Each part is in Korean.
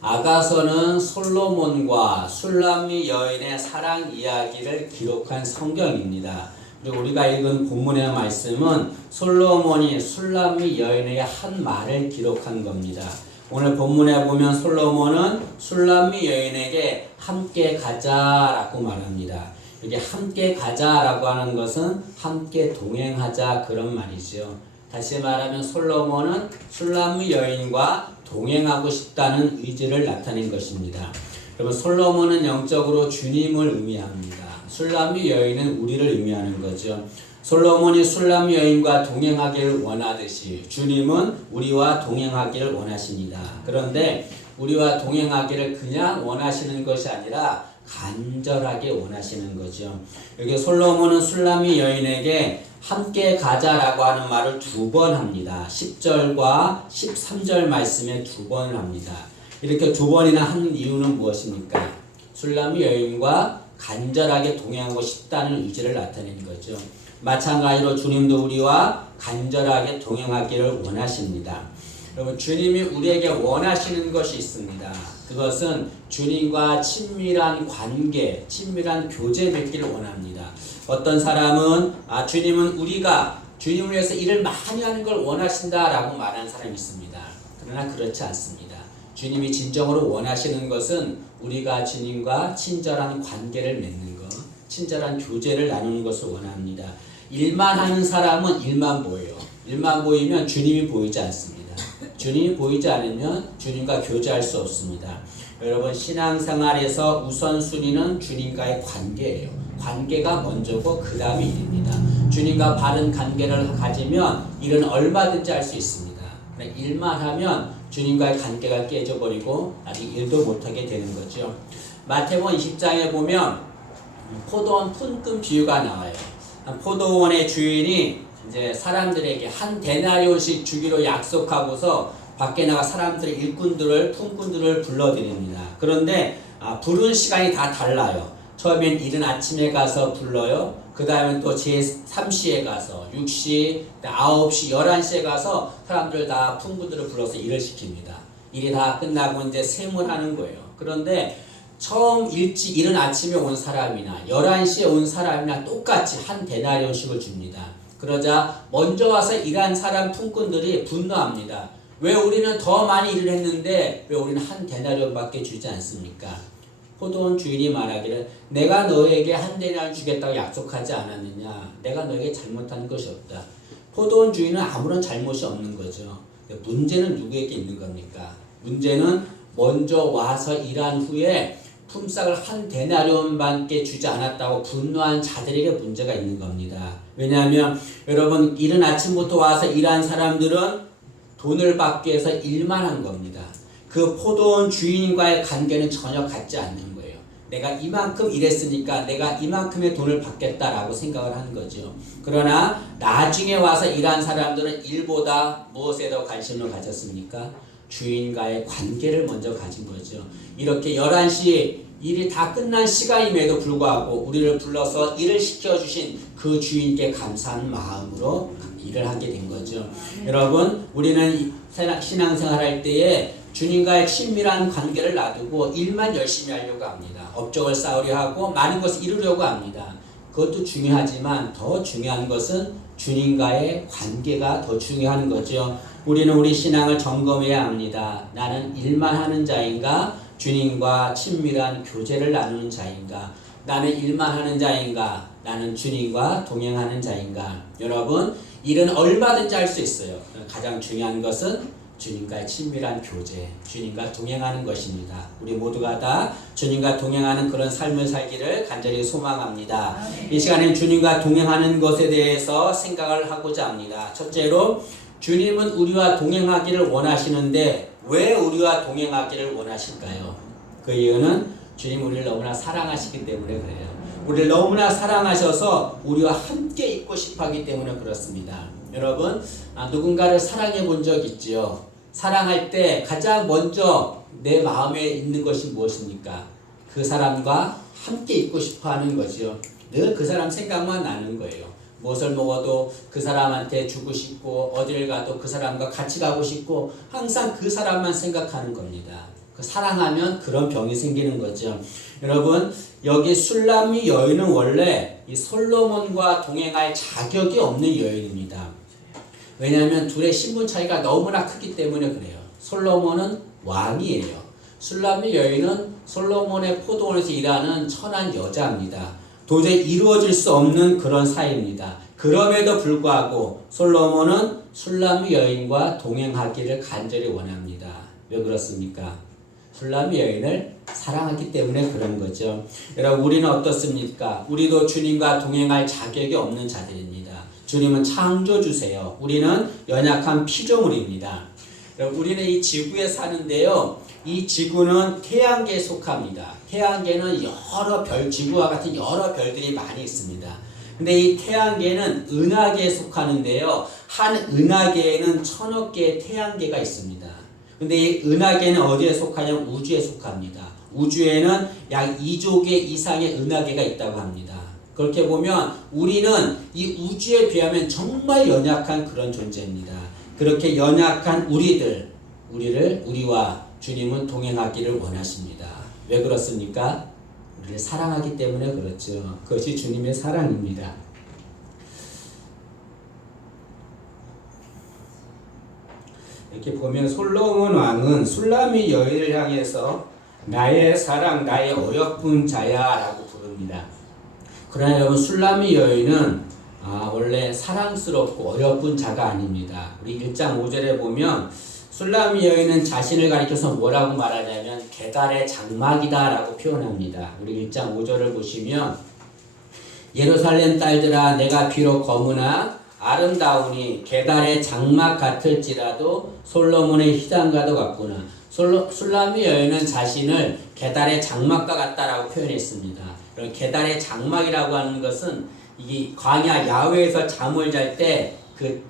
아가서는 솔로몬과 술람미 여인의 사랑 이야기를 기록한 성경입니다. 그리고 우리가 읽은 본문의 말씀은 솔로몬이 술람미 여인에게 한 말을 기록한 겁니다. 오늘 본문에 보면 솔로몬은 술람미 여인에게 함께 가자라고 말합니다. 여기 함께 가자라고 하는 것은 함께 동행하자 그런 말이죠. 다시 말하면 솔로몬은 술람미 여인과 동행하고 싶다는 의지를 나타낸 것입니다. 여러분, 솔로몬은 영적으로 주님을 의미합니다. 술람미 여인은 우리를 의미하는 거죠. 솔로몬이 술람미 여인과 동행하기를 원하듯이 주님은 우리와 동행하기를 원하십니다. 그런데 우리와 동행하기를 그냥 원하시는 것이 아니라 간절하게 원하시는 거죠. 여기 솔로몬은 술람미 여인에게 함께 가자라고 하는 말을 2번 합니다. 10절과 13절 말씀에 2번을 합니다. 이렇게 2번이나 하는 이유는 무엇입니까? 술람미 여인과 간절하게 동행하고 싶다는 의지를 나타내는 거죠. 마찬가지로 주님도 우리와 간절하게 동행하기를 원하십니다. 여러분, 주님이 우리에게 원하시는 것이 있습니다. 그것은 주님과 친밀한 관계, 친밀한 교제 맺기를 원합니다. 어떤 사람은 주님은 우리가 주님을 위해서 일을 많이 하는 걸 원하신다라고 말하는 사람이 있습니다. 그러나 그렇지 않습니다. 주님이 진정으로 원하시는 것은 우리가 주님과 친절한 관계를 맺는 것, 친절한 교제를 나누는 것을 원합니다. 일만 하는 사람은 일만 보여요. 일만 보이면 주님이 보이지 않습니다. 주님이 보이지 않으면 주님과 교제할 수 없습니다. 여러분, 신앙생활에서 우선순위는 주님과의 관계예요. 관계가 먼저고 그 다음에 일입니다. 주님과 바른 관계를 가지면 일은 얼마든지 할 수 있습니다. 일만 하면 주님과의 관계가 깨져버리고 아직 일도 못하게 되는 거죠. 마태복음 20장에 보면 포도원 품금 비유가 나와요. 포도원의 주인이 이제 사람들에게 한 데나리온씩 주기로 약속하고서 밖에 나가 사람들의 일꾼들을 품꾼들을 불러드립니다. 그런데 부른 시간이 다 달라요. 처음엔 이른 아침에 가서 불러요. 그 다음에 또 제3시에 가서 6시, 9시, 11시에 가서 사람들 다 품꾼들을 불러서 일을 시킵니다. 일이 다 끝나고 이제 세문하는 거예요. 그런데 처음 일찍 이른 아침에 온 사람이나 11시에 온 사람이나 똑같이 한 데나리온씩을 줍니다. 그러자 먼저 와서 일한 사람 품꾼들이 분노합니다. 왜 우리는 더 많이 일을 했는데 왜 우리는 한 데나리온밖에 주지 않습니까? 포도원 주인이 말하기를 내가 너에게 한 데나리온 주겠다고 약속하지 않았느냐. 내가 너에게 잘못한 것이 없다. 포도원 주인은 아무런 잘못이 없는 거죠. 문제는 누구에게 있는 겁니까? 문제는 먼저 와서 일한 후에 품삯을 한 데나리온밖에 주지 않았다고 분노한 자들에게 문제가 있는 겁니다. 왜냐하면 여러분, 이른 아침부터 와서 일한 사람들은 돈을 받기 위해서 일만 한 겁니다. 그 포도원 주인과의 관계는 전혀 같지 않는 거예요. 내가 이만큼 일했으니까 내가 이만큼의 돈을 받겠다라고 생각을 하는 거죠. 그러나 나중에 와서 일한 사람들은 일보다 무엇에 더 관심을 가졌습니까? 주인과의 관계를 먼저 가진 거죠. 이렇게 11시에 일이 다 끝난 시간임에도 불구하고 우리를 불러서 일을 시켜주신 그 주인께 감사한 마음으로 일을 하게 된 거죠. 여러분, 우리는 신앙생활 할 때에 주님과의 친밀한 관계를 놔두고 일만 열심히 하려고 합니다. 업적을 쌓으려 하고 많은 것을 이루려고 합니다. 그것도 중요하지만 더 중요한 것은 주님과의 관계가 더 중요한 거죠. 우리는 우리 신앙을 점검해야 합니다. 나는 일만 하는 자인가? 주님과 친밀한 교제를 나누는 자인가? 나는 일만 하는 자인가? 나는 주님과 동행하는 자인가? 여러분, 일은 얼마든지 할 수 있어요. 가장 중요한 것은 주님과의 친밀한 교제, 주님과 동행하는 것입니다. 우리 모두가 다 주님과 동행하는 그런 삶을 살기를 간절히 소망합니다. 이 시간에 주님과 동행하는 것에 대해서 생각을 하고자 합니다. 첫째로, 주님은 우리와 동행하기를 원하시는데 왜 우리와 동행하기를 원하실까요? 그 이유는 주님 우리를 너무나 사랑하시기 때문에 그래요. 우리를 너무나 사랑하셔서 우리와 함께 있고 싶어 하기 때문에 그렇습니다. 여러분, 누군가를 사랑해 본 적 있지요? 사랑할 때 가장 먼저 내 마음에 있는 것이 무엇입니까? 그 사람과 함께 있고 싶어 하는 거지요. 늘 그 사람 생각만 나는 거예요. 무엇을 먹어도 그 사람한테 주고 싶고 어딜 가도 그 사람과 같이 가고 싶고 항상 그 사람만 생각하는 겁니다. 사랑하면 그런 병이 생기는 거죠. 여러분, 여기 술람미 여인은 원래 이 솔로몬과 동행할 자격이 없는 여인입니다. 왜냐하면 둘의 신분 차이가 너무나 크기 때문에 그래요. 솔로몬은 왕이에요. 술람미 여인은 솔로몬의 포도원에서 일하는 천한 여자입니다. 도저히 이루어질 수 없는 그런 사이입니다. 그럼에도 불구하고 솔로몬은 술람미 여인과 동행하기를 간절히 원합니다. 왜 그렇습니까? 술람미 여인을 사랑하기 때문에 그런 거죠. 여러분, 우리는 어떻습니까? 우리도 주님과 동행할 자격이 없는 자들입니다. 주님은 창조주세요. 우리는 연약한 피조물입니다. 여러분, 우리는 이 지구에 사는데요. 이 지구는 태양계에 속합니다. 태양계는 지구와 같은 여러 별들이 많이 있습니다. 근데 이 태양계는 은하계에 속하는데요. 한 은하계에는 1000억 개의 태양계가 있습니다. 근데 이 은하계는 어디에 속하냐면 우주에 속합니다. 우주에는 약 2조 개 이상의 은하계가 있다고 합니다. 그렇게 보면 우리는 이 우주에 비하면 정말 연약한 그런 존재입니다. 그렇게 연약한 우리와 주님은 동행하기를 원하십니다. 왜 그렇습니까? 우리를 사랑하기 때문에 그렇죠. 그것이 주님의 사랑입니다. 이렇게 보면 솔로몬 왕은 술람미 여인을 향해서 나의 사랑, 나의 어여쁜 자야 라고 부릅니다. 그러나 여러분, 술람미 여인은 원래 사랑스럽고 어여쁜 자가 아닙니다. 우리 1장 5절에 보면 술람미 여인은 자신을 가리켜서 뭐라고 말하냐면 게달의 장막이다 라고 표현합니다. 우리 1장 5절을 보시면 예루살렘 딸들아, 내가 비록 검으나 아름다우니 게달의 장막 같을지라도 솔로몬의 희단과도 같구나. 술람미 여인은 자신을 게달의 장막과 같다라고 표현했습니다. 그럼 게달의 장막이라고 하는 것은 이 광야 야외에서 잠을 잘 때 그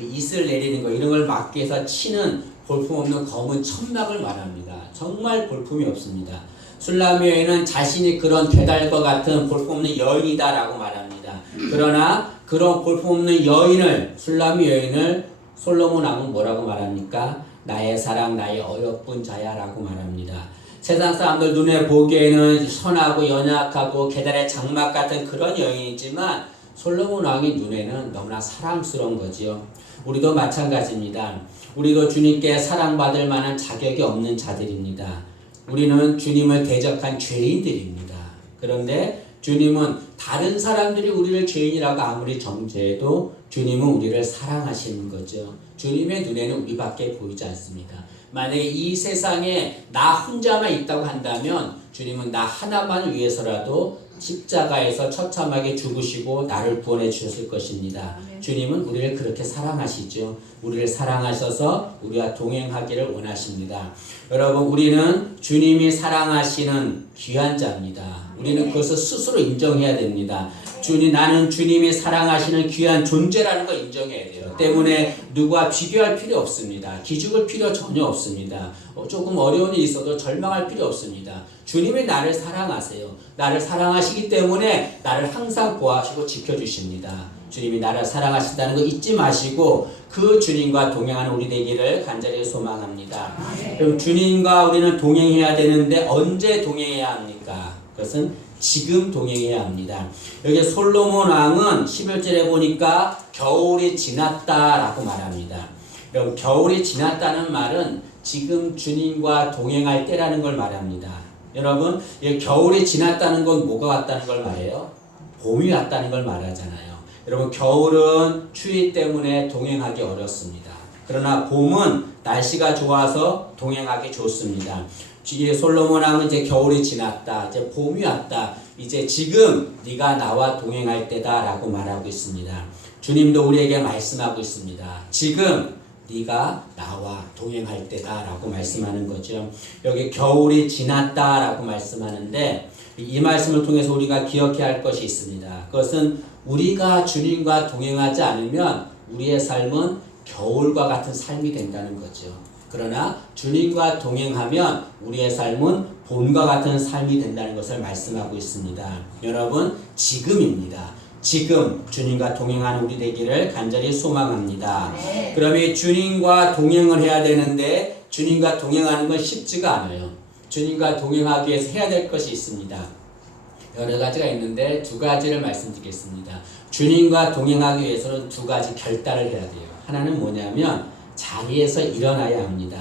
이슬 내리는 거 이런 걸 막기 위해서 치는 볼품없는 검은 천막을 말합니다. 정말 볼품이 없습니다. 술람미 여인은 자신이 그런 게달과 같은 볼품없는 여인이다라고 말합니다. 그러나 그런 볼품없는 술람미 여인을 솔로몬 왕은 뭐라고 말합니까? 나의 사랑, 나의 어여쁜 자야라고 말합니다. 세상 사람들 눈에 보기에는 선하고 연약하고 게달의 장막 같은 그런 여인이지만 솔로몬 왕의 눈에는 너무나 사랑스러운 거지요. 우리도 마찬가지입니다. 우리도 주님께 사랑받을 만한 자격이 없는 자들입니다. 우리는 주님을 대적한 죄인들입니다. 그런데 주님은 다른 사람들이 우리를 죄인이라고 아무리 정죄해도 주님은 우리를 사랑하시는 거죠. 주님의 눈에는 우리밖에 보이지 않습니다. 만약에 이 세상에 나 혼자만 있다고 한다면 주님은 나 하나만을 위해서라도 십자가에서 처참하게 죽으시고 나를 구원해 주셨을 것입니다. 주님은 우리를 그렇게 사랑하시죠. 우리를 사랑하셔서 우리와 동행하기를 원하십니다. 여러분, 우리는 주님이 사랑하시는 귀한 자입니다. 우리는 그것을 스스로 인정해야 됩니다. 나는 주님이 사랑하시는 귀한 존재라는 걸 인정해야 돼요. 때문에 누구와 비교할 필요 없습니다. 기죽을 필요 전혀 없습니다. 조금 어려운 일이 있어도 절망할 필요 없습니다. 주님이 나를 사랑하세요. 나를 사랑하시기 때문에 나를 항상 보호하시고 지켜주십니다. 주님이 나를 사랑하신다는 거 잊지 마시고 그 주님과 동행하는 우리 되기를 간절히 소망합니다. 그럼 주님과 우리는 동행해야 되는데 언제 동행해야 합니까? 그것은 지금 동행해야 합니다. 여기 솔로몬 왕은 11절에 보니까 겨울이 지났다라고 말합니다. 여러분, 겨울이 지났다는 말은 지금 주님과 동행할 때라는 걸 말합니다. 여러분, 겨울이 지났다는 건 뭐가 왔다는 걸 말해요? 봄이 왔다는 걸 말하잖아요. 여러분, 겨울은 추위 때문에 동행하기 어렵습니다. 그러나 봄은 날씨가 좋아서 동행하기 좋습니다. 솔로몬 왕은 이제 겨울이 지났다. 이제 봄이 왔다. 이제 지금 네가 나와 동행할 때다라고 말하고 있습니다. 주님도 우리에게 말씀하고 있습니다. 지금 네가 나와 동행할 때다라고 말씀하는 거죠. 여기 겨울이 지났다라고 말씀하는데 이 말씀을 통해서 우리가 기억해야 할 것이 있습니다. 그것은 우리가 주님과 동행하지 않으면 우리의 삶은 겨울과 같은 삶이 된다는 거죠. 그러나 주님과 동행하면 우리의 삶은 봄과 같은 삶이 된다는 것을 말씀하고 있습니다. 여러분, 지금입니다. 지금 주님과 동행하는 우리 되기를 간절히 소망합니다. 그러면 주님과 동행을 해야 되는데 주님과 동행하는 건 쉽지가 않아요. 주님과 동행하기 위해서 해야 될 것이 있습니다. 여러 가지가 있는데 두 가지를 말씀드리겠습니다. 주님과 동행하기 위해서는 두 가지 결단을 해야 돼요. 하나는 뭐냐면 자리에서 일어나야 합니다.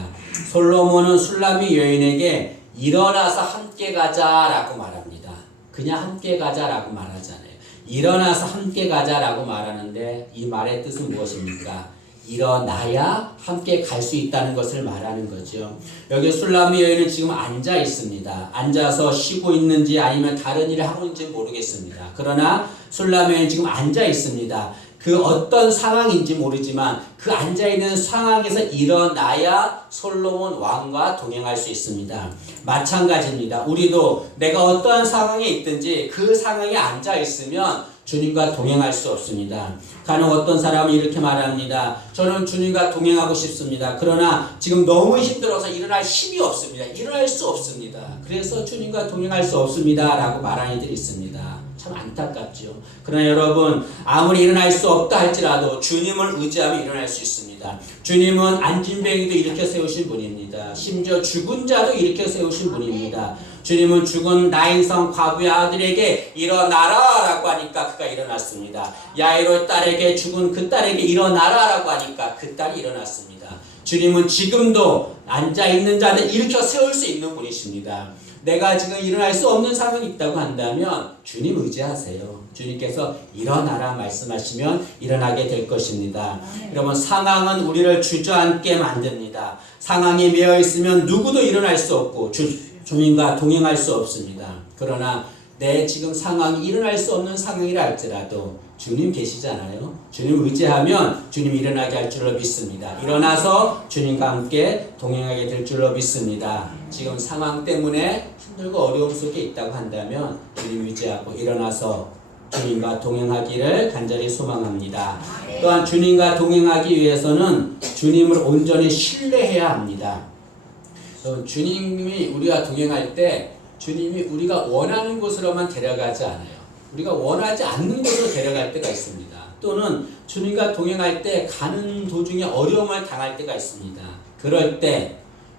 솔로몬은 술람미 여인에게 일어나서 함께 가자라고 말합니다. 그냥 함께 가자라고 말하지 않아요. 일어나서 함께 가자라고 말하는데 이 말의 뜻은 무엇입니까? 일어나야 함께 갈 수 있다는 것을 말하는 거죠. 여기 술람미 여인은 지금 앉아 있습니다. 앉아서 쉬고 있는지 아니면 다른 일을 하고 있는지 모르겠습니다. 그러나 술람미 여인은 지금 앉아 있습니다. 그 어떤 상황인지 모르지만 그 앉아있는 상황에서 일어나야 솔로몬 왕과 동행할 수 있습니다. 마찬가지입니다. 우리도 내가 어떠한 상황에 있든지 그 상황에 앉아있으면 주님과 동행할 수 없습니다. 간혹 어떤 사람은 이렇게 말합니다. 저는 주님과 동행하고 싶습니다. 그러나 지금 너무 힘들어서 일어날 힘이 없습니다. 일어날 수 없습니다. 그래서 주님과 동행할 수 없습니다. 라고 말하는 이들이 있습니다. 참 안타깝죠. 그러나 여러분 아무리 일어날 수 없다 할지라도 주님을 의지하면 일어날 수 있습니다. 주님은 안진뱅이도 일으켜 세우신 분입니다. 심지어 죽은 자도 일으켜 세우신 분입니다. 주님은 죽은 나인성 과부의 아들에게 일어나라 라고 하니까 그가 일어났습니다. 야이로의 딸에게 죽은 그 딸에게 일어나라 라고 하니까 그 딸이 일어났습니다. 주님은 지금도 앉아있는 자들 일으켜 세울 수 있는 분이십니다. 내가 지금 일어날 수 없는 상황이 있다고 한다면 주님 의지하세요. 주님께서 일어나라 말씀하시면 일어나게 될 것입니다. 여러분 상황은 우리를 주저앉게 만듭니다. 상황에 매여 있으면 누구도 일어날 수 없고 주님과 동행할 수 없습니다. 그러나 내 지금 상황이 일어날 수 없는 상황이라 할지라도 주님 계시잖아요. 주님 의지하면 주님 일어나게 할 줄로 믿습니다. 일어나서 주님과 함께 동행하게 될 줄로 믿습니다. 지금 상황 때문에 힘들고 어려움 속에 있다고 한다면 주님 의지하고 일어나서 주님과 동행하기를 간절히 소망합니다. 또한 주님과 동행하기 위해서는 주님을 온전히 신뢰해야 합니다. 주님이 우리와 동행할 때 주님이 우리가 원하는 곳으로만 데려가지 않아요. 우리가 원하지 않는 곳으로 데려갈 때가 있습니다. 또는 주님과 동행할 때 가는 도중에 어려움을 당할 때가 있습니다. 그럴 때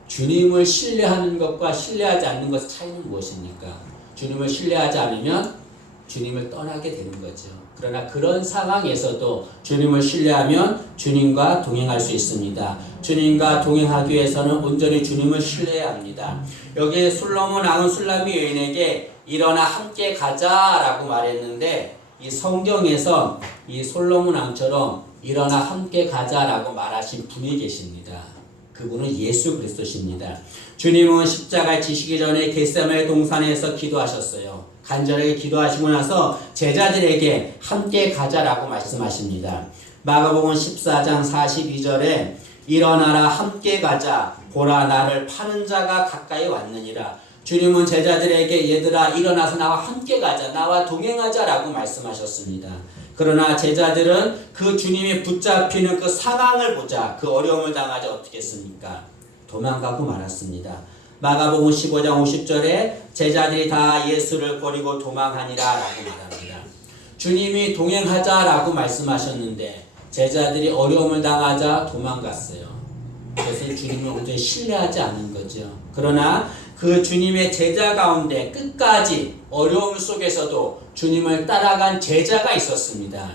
주님을 신뢰하는 것과 신뢰하지 않는 것의 차이는 무엇입니까? 주님을 신뢰하지 않으면 주님을 떠나게 되는 거죠. 그러나 그런 상황에서도 주님을 신뢰하면 주님과 동행할 수 있습니다. 주님과 동행하기 위해서는 온전히 주님을 신뢰해야 합니다. 여기에 솔로몬 왕은 술람미 여인에게 일어나 함께 가자라고 말했는데 이 성경에서 이 솔로몬 왕처럼 일어나 함께 가자라고 말하신 분이 계십니다. 그분은 예수 그리스도십니다. 주님은 십자가에 지시기 전에 겟세마네 동산에서 기도하셨어요. 간절하게 기도하시고 나서 제자들에게 함께 가자라고 말씀하십니다. 마가복음 14장 42절에 일어나라 함께 가자 보라 나를 파는 자가 가까이 왔느니라. 주님은 제자들에게 얘들아 일어나서 나와 함께 가자 나와 동행하자라고 말씀하셨습니다. 그러나 제자들은 그 주님이 붙잡히는 그 상황을 보자 그 어려움을 당하자 어떻게 했습니까? 도망가고 말았습니다. 마가복음 15장 50절에 제자들이 다 예수를 버리고 도망하니라 라고 말합니다. 주님이 동행하자라고 말씀하셨는데 제자들이 어려움을 당하자 도망갔어요. 그래서 주님을 온전히 신뢰하지 않은 거죠. 그러나 그 주님의 제자 가운데 끝까지 어려움 속에서도 주님을 따라간 제자가 있었습니다.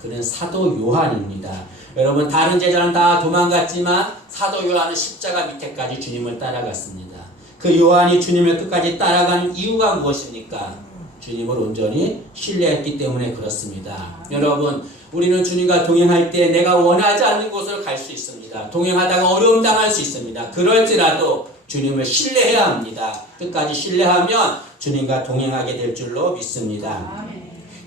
그는 사도 요한입니다. 여러분 다른 제자는 다 도망갔지만 사도 요한은 십자가 밑에까지 주님을 따라갔습니다. 그 요한이 주님을 끝까지 따라가는 이유가 무엇입니까? 주님을 온전히 신뢰했기 때문에 그렇습니다. 여러분 우리는 주님과 동행할 때 내가 원하지 않는 곳을 갈 수 있습니다. 동행하다가 어려움 당할 수 있습니다. 그럴지라도 주님을 신뢰해야 합니다. 끝까지 신뢰하면 주님과 동행하게 될 줄로 믿습니다.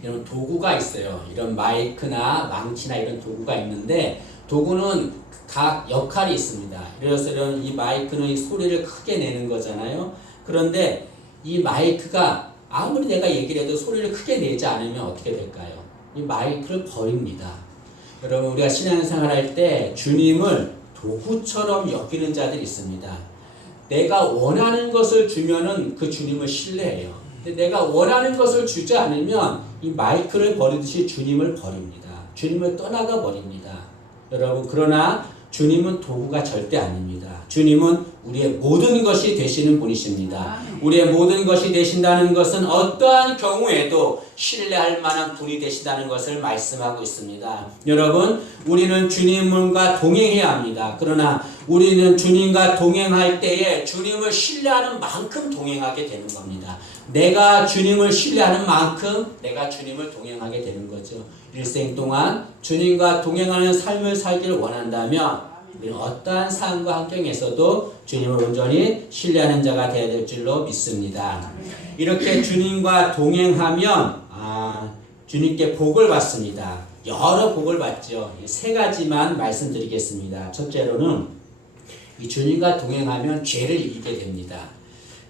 이런 도구가 있어요. 이런 마이크나 망치나 이런 도구가 있는데 도구는 각 역할이 있습니다. 그래서 이 마이크는 이 소리를 크게 내는 거잖아요. 그런데 이 마이크가 아무리 내가 얘기를 해도 소리를 크게 내지 않으면 어떻게 될까요? 이 마이크를 버립니다. 여러분 우리가 신앙생활 할 때 주님을 도구처럼 여기는 자들이 있습니다. 내가 원하는 것을 주면은 그 주님을 신뢰해요. 근데 내가 원하는 것을 주지 않으면 이 마이크를 버리듯이 주님을 버립니다. 주님을 떠나가 버립니다. 여러분 그러나 주님은 도구가 절대 아닙니다. 주님은 우리의 모든 것이 되시는 분이십니다. 우리의 모든 것이 되신다는 것은 어떠한 경우에도 신뢰할 만한 분이 되시다는 것을 말씀하고 있습니다. 여러분, 우리는 주님과 동행해야 합니다. 그러나 우리는 주님과 동행할 때에 주님을 신뢰하는 만큼 동행하게 되는 겁니다. 내가 주님을 신뢰하는 만큼 내가 주님을 동행하게 되는 거죠. 일생 동안 주님과 동행하는 삶을 살기를 원한다면 우리는 어떠한 상황과 환경에서도 주님을 온전히 신뢰하는 자가 되어야 될 줄로 믿습니다. 이렇게 주님과 동행하면 주님께 복을 받습니다. 여러 복을 받죠. 세 가지만 말씀드리겠습니다. 첫째로는 이 주님과 동행하면 죄를 이기게 됩니다.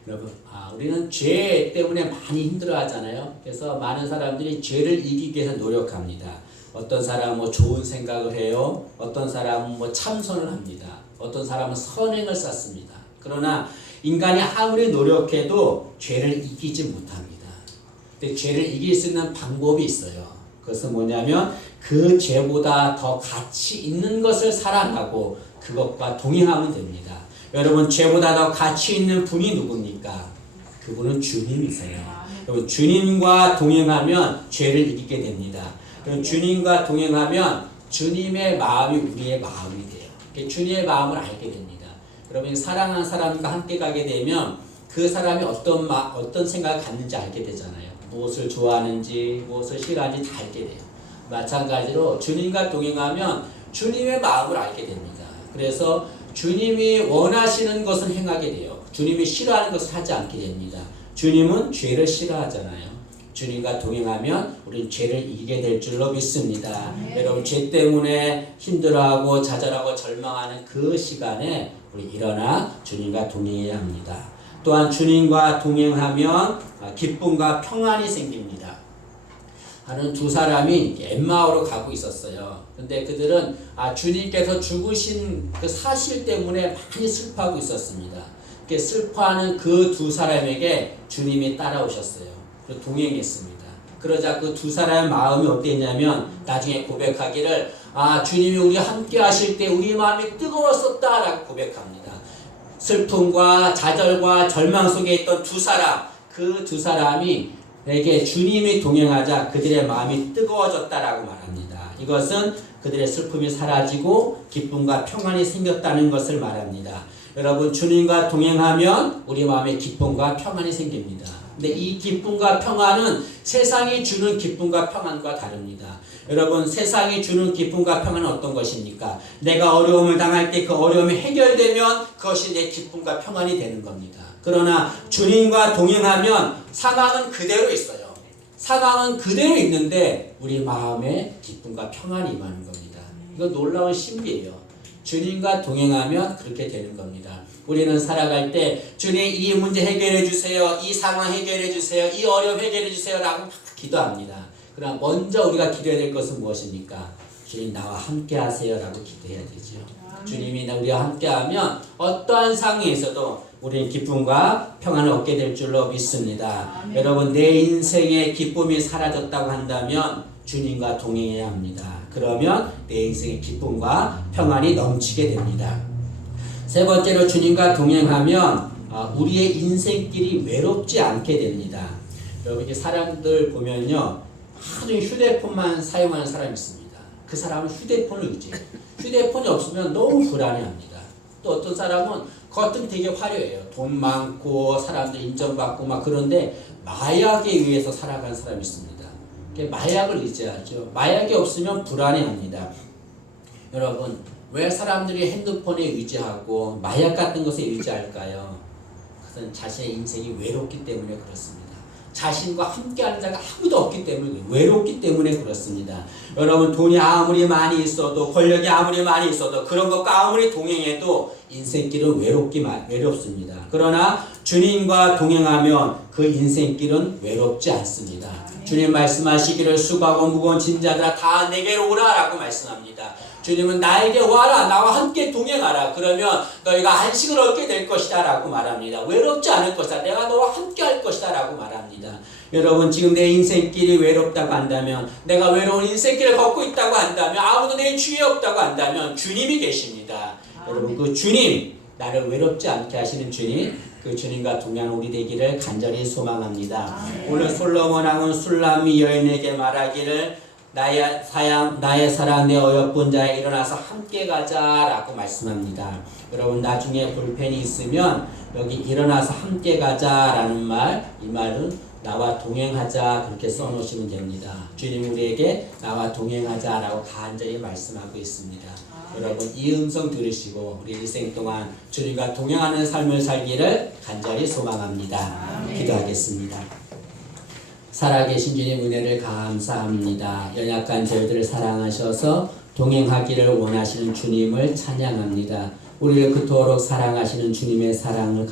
여러분, 우리는 죄 때문에 많이 힘들어하잖아요. 그래서 많은 사람들이 죄를 이기기 위해서 노력합니다. 어떤 사람은 좋은 생각을 해요. 어떤 사람은 참선을 합니다. 어떤 사람은 선행을 쌓습니다. 그러나 인간이 아무리 노력해도 죄를 이기지 못합니다. 근데 죄를 이길 수 있는 방법이 있어요. 그것은 뭐냐면 그 죄보다 더 가치 있는 것을 사랑하고 그것과 동행하면 됩니다. 여러분, 죄보다 더 가치 있는 분이 누굽니까? 그분은 주님이세요. 여러분, 주님과 동행하면 죄를 이기게 됩니다. 주님과 동행하면 주님의 마음이 우리의 마음이 돼요. 주님의 마음을 알게 됩니다. 여러분, 사랑하는 사람과 함께 가게 되면 그 사람이 어떤 생각을 갖는지 알게 되잖아요. 무엇을 좋아하는지 무엇을 싫어하는지 다 알게 돼요. 마찬가지로 주님과 동행하면 주님의 마음을 알게 됩니다. 그래서 주님이 원하시는 것을 행하게 돼요. 주님이 싫어하는 것을 하지 않게 됩니다. 주님은 죄를 싫어하잖아요. 주님과 동행하면 우리는 죄를 이기게 될 줄로 믿습니다. 여러분, 죄 때문에 힘들어하고 좌절하고 절망하는 그 시간에 우리 일어나 주님과 동행해야 합니다. 또한 주님과 동행하면 기쁨과 평안이 생깁니다. 하는 두 사람이 엠마오로 가고 있었어요. 근데 그들은 주님께서 죽으신 그 사실 때문에 많이 슬퍼하고 있었습니다. 슬퍼하는 그 두 사람에게 주님이 따라오셨어요. 그리고 동행했습니다. 그러자 그 두 사람의 마음이 어땠냐면 나중에 고백하기를 주님이 우리와 함께 하실 때 우리 마음이 뜨거웠었다라고 고백합니다. 슬픔과 좌절과 절망 속에 있던 두 사람, 그 두 사람이 에게 주님이 동행하자 그들의 마음이 뜨거워졌다라고 말합니다. 이것은 그들의 슬픔이 사라지고 기쁨과 평안이 생겼다는 것을 말합니다. 여러분, 주님과 동행하면 우리 마음에 기쁨과 평안이 생깁니다. 근데 이 기쁨과 평안은 세상이 주는 기쁨과 평안과 다릅니다. 여러분, 세상이 주는 기쁨과 평안은 어떤 것입니까? 내가 어려움을 당할 때 그 어려움이 해결되면 그것이 내 기쁨과 평안이 되는 겁니다. 그러나 주님과 동행하면 상황은 그대로 있어요. 상황은 그대로 있는데 우리 마음에 기쁨과 평안이 임하는 겁니다. 이건 놀라운 신비예요. 주님과 동행하면 그렇게 되는 겁니다. 우리는 살아갈 때 주님 이 문제 해결해 주세요. 이 상황 해결해 주세요. 이 어려움 해결해 주세요. 라고 기도합니다. 그러나 먼저 우리가 기도해야 될 것은 무엇입니까? 주님 나와 함께 하세요. 라고 기도해야 되죠. 주님이 우리와 함께 하면 어떠한 상황에서도 우리는 기쁨과 평안을 얻게 될 줄로 믿습니다. 여러분, 내 인생의 기쁨이 사라졌다고 한다면 주님과 동행해야 합니다. 그러면 내 인생의 기쁨과 평안이 넘치게 됩니다. 세 번째로 주님과 동행하면 우리의 인생길이 외롭지 않게 됩니다. 여러분, 이제 사람들 보면요, 하도 휴대폰만 사용하는 사람이 있습니다. 그 사람은 휴대폰을 의지해요. 휴대폰이 없으면 너무 불안해합니다. 또 어떤 사람은 겉은 되게 화려해요. 돈 많고 사람들 인정받고 막 그런데 마약에 의해서 살아가는 사람이 있습니다. 마약을 의지하죠. 마약이 없으면 불안해합니다. 여러분, 왜 사람들이 핸드폰에 의지하고 마약 같은 것에 의지할까요? 그것은 자신의 인생이 외롭기 때문에 그렇습니다. 자신과 함께하는 자가 아무도 없기 때문에, 외롭기 때문에 그렇습니다. 여러분, 돈이 아무리 많이 있어도, 권력이 아무리 많이 있어도, 그런 것과 아무리 동행해도 인생길은 외롭습니다. 그러나 주님과 동행하면 그 인생길은 외롭지 않습니다. 주님 말씀하시기를 수고하고 무거운 짐자들아 다 내게로 오라라고 말씀합니다. 주님은 나에게 와라, 나와 함께 동행하라. 그러면 너희가 안식을 얻게 될 것이다 라고 말합니다. 외롭지 않을 것이다. 내가 너와 함께 할 것이다 라고 말합니다. 여러분, 지금 내 인생길이 외롭다고 한다면, 내가 외로운 인생길을 걷고 있다고 한다면, 아무도 내 주위에 없다고 한다면 주님이 계십니다. 여러분, 그 주님, 나를 외롭지 않게 하시는 주님, 그 주님과 동행하는 우리 되기를 간절히 소망합니다. 오늘 솔로몬 왕은 술람미 여인에게 말하기를 나의 사랑 내 어여쁜 자에 일어나서 함께 가자라고 말씀합니다. 여러분, 나중에 볼펜이 있으면 여기 일어나서 함께 가자라는 말, 이 말은 나와 동행하자 그렇게 써놓으시면 됩니다. 주님 우리에게 나와 동행하자라고 간절히 말씀하고 있습니다. 여러분, 이 음성 들으시고 우리 일생 동안 주님과 동행하는 삶을 살기를 간절히 소망합니다. 기도하겠습니다. 살아계신 주님 은혜를 감사합니다. 연약한 저희들을 사랑하셔서 동행하기를 원하시는 주님을 찬양합니다. 우리를 그토록 사랑하시는 주님의 사랑에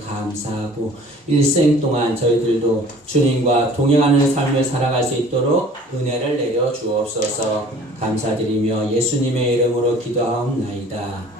감사하고 일생 동안 저희들도 주님과 동행하는 삶을 살아갈 수 있도록 은혜를 내려 주옵소서. 감사드리며 예수님의 이름으로 기도하옵나이다.